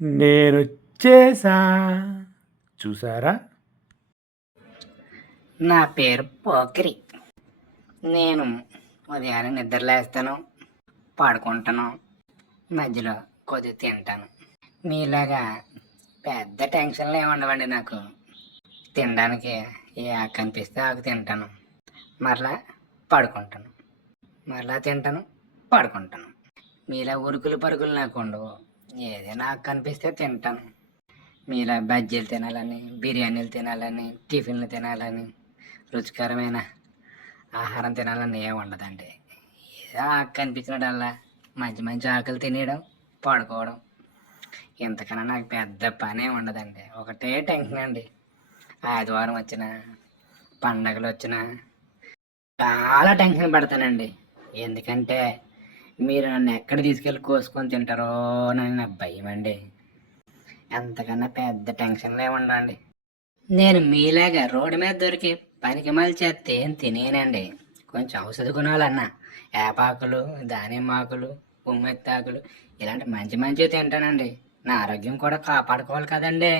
నేనొచ్చేసా చూసారా? నా పేరు పోకిరి. నేను ఉదయాన్నే నిద్రలేస్తాను, పడుకుంటాను, మధ్యలో కొద్దిగా తింటాను. మీలాగా పెద్ద టెన్షన్లు ఏమి ఉండవండి నాకు. తినడానికి ఏ ఆకు కనిపిస్తే ఆకు తింటాను, మరలా పడుకుంటాను, మరలా తింటాను, పడుకుంటాను. మీలా ఉరుకులు పరుగులు నాకు ఉండవు. ఏదైనా ఆకు కనిపిస్తే తింటాను. మీలా బజ్జీలు తినాలని, బిర్యానీలు తినాలని, టిఫిన్లు తినాలని, రుచికరమైన ఆహారం తినాలని ఏమి ఉండదండి. ఏదో ఆకు కనిపించినట్టల్లా మంచి మంచి ఆకులు తినేయడం, పడుకోవడం. ఇంతకన్నా నాకు పెద్ద పనే ఉండదండి. ఒకటే టెన్షన్ అండి. ఆదివారం వచ్చినా, పండగలు వచ్చినా చాలా టెన్షన్ పడతానండి. ఎందుకంటే మీరు నన్ను ఎక్కడ తీసుకెళ్ళి కోసుకొని తింటారో అని నా భయం అండి. అంతకన్నా పెద్ద టెన్షన్లు ఏమి ఉండవండి. నేను మీలాగా రోడ్డు మీద దొరికి పనికిమాలి చేస్తే ఏం తినేనండి. కొంచెం ఔషధ గుణాలన్నా వేపాకులు, దానిమ్మాకులు, ఉమ్మెత్తాకులు ఇలాంటి మంచి మంచివి తింటానండి. నా ఆరోగ్యం కూడా కాపాడుకోవాలి కదండి.